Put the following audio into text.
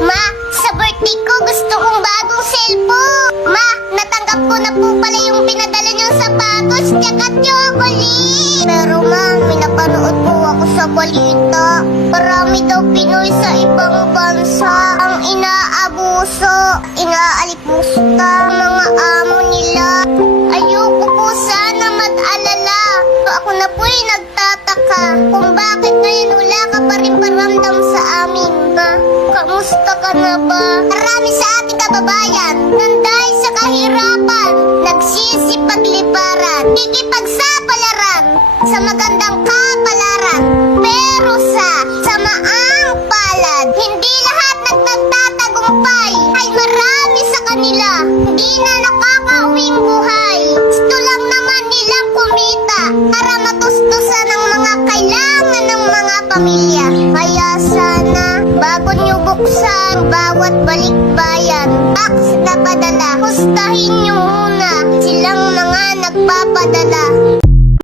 Ma, sa birthday ko gusto kong bagong cellphone. Ma, natanggap ko na po pala yung pinadala niyong sapatos tsaka chocolate. Pero ma, may napanood po ako sa balita. Marami daw Pinoy sa ibang bansa ang inaabuso, inaalipusta mga amo nila. Ayoko po sana mag-alala. Ako na po'y nagtataka kung bakit ngayon wala ka pa rin paramdam sa amin. Ma, kamusta ka na ba? Marami sa ating kababayan nang dahil sa kahirapan, nagsisipagliparan, ikipagsapalaran sa magandang kapalaran. Pero sa samaang palad, hindi lahat nagtatagumpay. Ay marami sa kanila, hindi na nakakauwing buhay. Gusto lang naman nilang kumita para matustusan ang mga kailangan ng mga pamilya. Kaya sana, bago nyo buksan bawat balikbayan, box na padala, hustahin nyo muna silang mga nagpapadala.